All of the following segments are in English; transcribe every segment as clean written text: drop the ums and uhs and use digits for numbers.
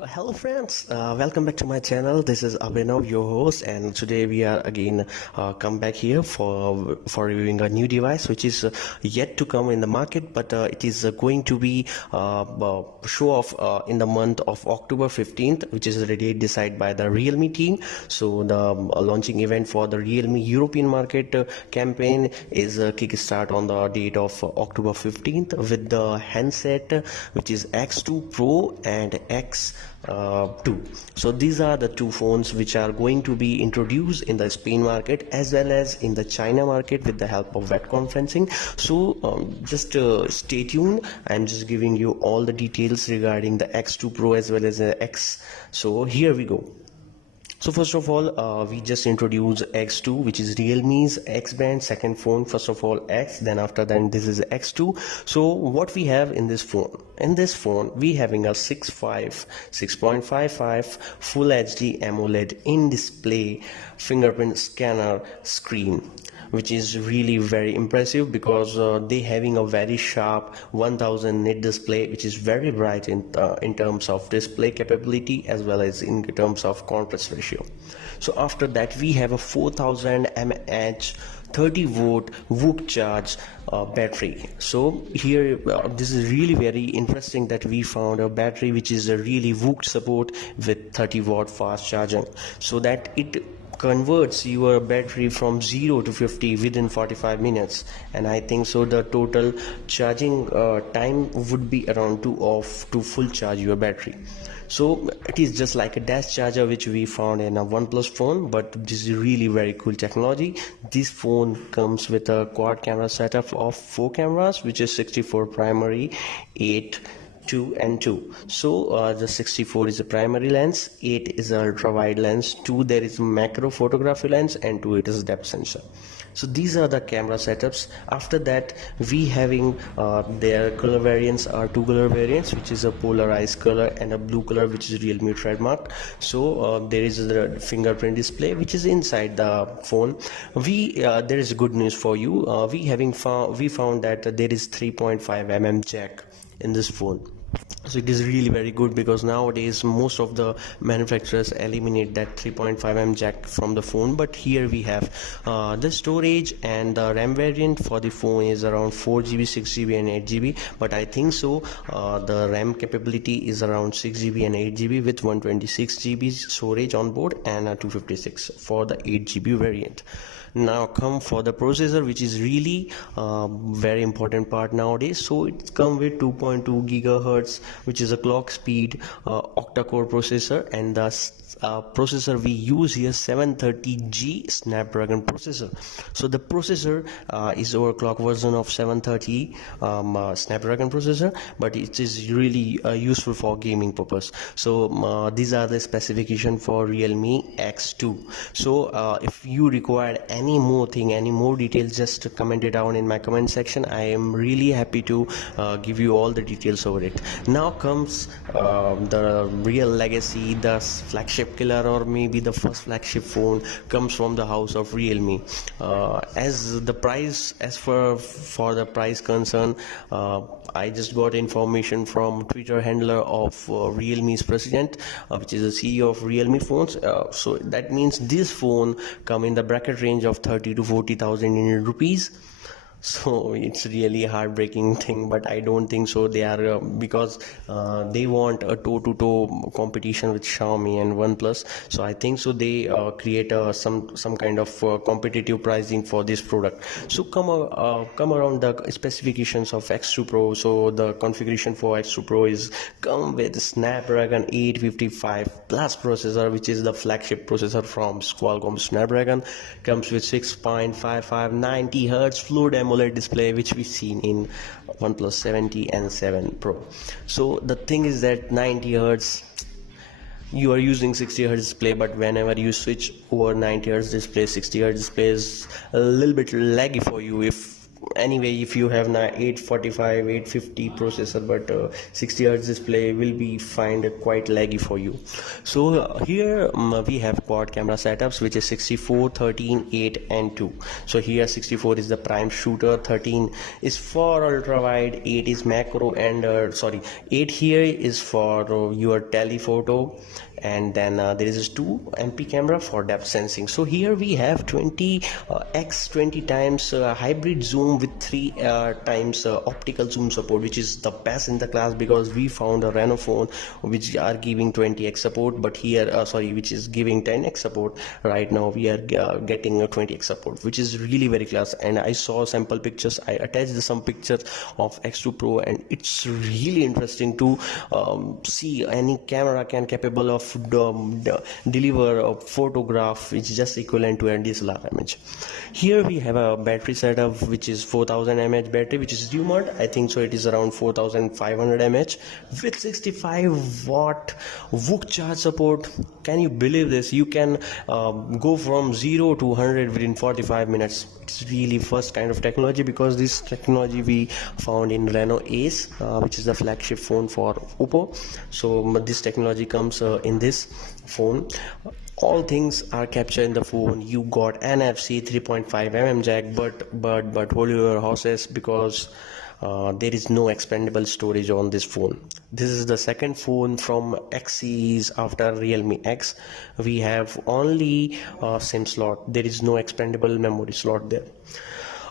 Hello friends, welcome back to my channel. This is Adreno, your host, and today we are again come back here for reviewing a new device which is yet to come in the market, but it is going to be show off in the month of October 15th, which is the date decided by the Realme team. So the launching event for the Realme European market campaign is kickstart on the date of October 15th with the handset which is X2 Pro and X2. So these are the two phones which are going to be introduced in the Spain market as well as in the China market with the help of web conferencing. So just stay tuned. I'm just giving you all the details regarding the X2 Pro as well as the X. So here we go. So first of all, we just introduced X2, which is Realme's X brand second phone. First of all X, then after that this is X2. So what we have in this phone? In this phone, we having a 6.55 Full HD AMOLED in-display fingerprint scanner screen, which is really very impressive because they having a very sharp 1000 nit display, which is very bright in terms of display capability as well as in terms of contrast ratio. So after that we have a 4000 mAh 30 volt VOOC charge battery. So here this is really very interesting that we found a battery which is a really VOOC support with 30 watt fast charging, so that it converts your battery from 0 to 50 within 45 minutes, and I think so the total charging time would be around 2 off to full charge your battery. So it is just like a dash charger which we found in a OnePlus phone, but this is really very cool technology. This phone comes with a quad camera setup of 4 cameras, which is 64 primary, 8 2 and 2. So the 64 is a primary lens, 8 is a ultra wide lens, 2 there is macro photography lens, and 2 it is depth sensor. So these are the camera setups. After that we having their color variants are 2 color variants, which is a polarized color and a blue color, which is Realme trademark. So there is the fingerprint display which is inside the phone. There is good news for you. We found that there is 3.5 mm jack in this phone. So it is really very good because nowadays most of the manufacturers eliminate that 3.5 mm jack from the phone, but here we have the storage, and the RAM variant for the phone is around 4GB, 6GB and 8GB, but I think so the RAM capability is around 6GB and 8GB with 126GB storage on board and 256 for the 8GB variant. Now come for the processor, which is really very important part nowadays. So it's come with 2.2 gigahertz, which is a clock speed octa-core processor, and the processor we use here 730G Snapdragon processor. So the processor is overclock version of 730 Snapdragon processor, but it is really useful for gaming purpose. So these are the specification for Realme X2. So if you require any more details, just comment it down in my comment section. I am really happy to give you all the details over it. Now comes the real legacy, the flagship killer, or maybe the first flagship phone comes from the house of Realme. As for the price concern, I just got information from Twitter handler of Realme's president, which is the CEO of Realme phones. So that means this phone come in the bracket range of 30 to 40,000 Indian rupees. So it's really a heartbreaking thing, but I don't think so. They are because they want a toe-to-toe competition with Xiaomi and OnePlus. So I think so they create some kind of competitive pricing for this product. So come around the specifications of X2 Pro. So the configuration for X2 Pro is come with Snapdragon 855 Plus processor, which is the flagship processor from Qualcom Snapdragon. Comes with 6.55 90 Hz fluid AMOLED display, which we've seen in OnePlus 70 and 7 Pro. So the thing is that 90 Hz, you are using 60 Hz display, but whenever you switch over 90 Hz display, 60 Hz display is a little bit laggy for you if anyway, if you have now 845 850 processor, but 60 hertz display will be find quite laggy for you. So here we have quad camera setups, which is 64, 13, 8 and 2. So here 64 is the prime shooter, 13 is for ultra wide, 8 is macro, and 8 here is for your telephoto, and then there is a 2 MP camera for depth sensing. So here we have 20 times hybrid zoom with 3 times optical zoom support, which is the best in the class, because we found a Reno phone which are giving 20x support, but here which is giving 10x support. Right now we are getting a 20x support, which is really very class. And I saw sample pictures, I attached some pictures of X2 Pro, and it's really interesting to see any camera can capable of deliver a photograph which is just equivalent to a DSLR image. Here we have a battery setup which is 4000 mAh battery, which is yuan, I think so it is around 4500 mAh, with 65 watt VOOC charge support. Can you believe this? You can go from 0 to 100 within 45 minutes. It's really first kind of technology, because this technology we found in Reno Ace, which is the flagship phone for Oppo. So this technology comes in this phone. All things are captured in the phone. You got NFC 3.5 jack, but hold your horses, because there is no expandable storage on this phone. This is the second phone from X series after Realme X. We have only SIM slot. There is no expandable memory slot there.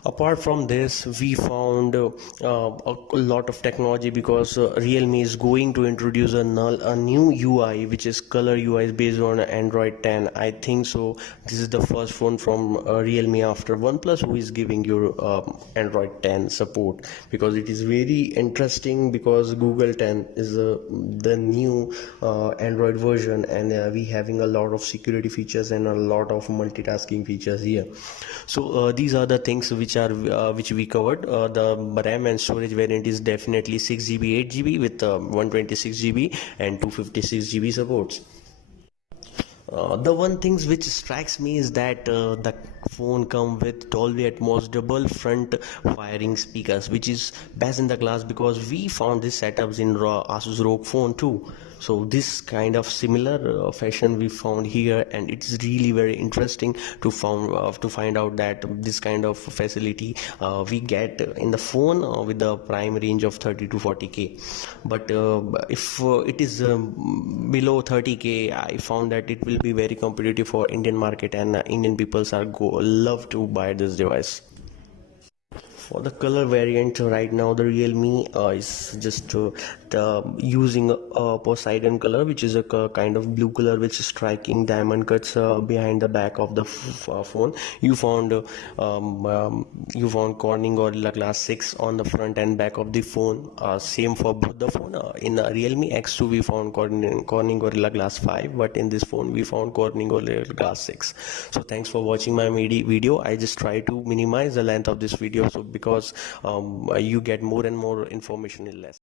Apart from this, we found a lot of technology, because Realme is going to introduce a new UI, which is color UI based on Android 10. I think so this is the first phone from Realme after OnePlus who is giving you Android 10 support, because it is very interesting, because Google 10 is the new Android version, and we having a lot of security features and a lot of multitasking features here. So these are the things which we covered. The RAM and storage variant is definitely 6GB 8GB with 126GB and 256GB supports. The one things which strikes me is that the phone come with Dolby Atmos double front firing speakers, which is best in the class, because we found this setups in Asus ROG phone too. So this kind of similar fashion we found here, and it's really very interesting to find out that this kind of facility we get in the phone with the prime range of 30 to 40k. But if it is below 30k, I found that it will be very competitive for Indian market, and Indian peoples are love to buy this device. For the color variant, right now the Realme is just using a Poseidon color, which is a kind of blue color which is striking diamond cuts behind the back of the phone. You found Corning Gorilla Glass 6 on the front and back of the phone. Same for both the phone. In Realme X2 we found Corning Gorilla Glass 5, but in this phone we found Corning Gorilla Glass 6. So thanks for watching my video. I just try to minimize the length of this video, so because you get more and more information in less.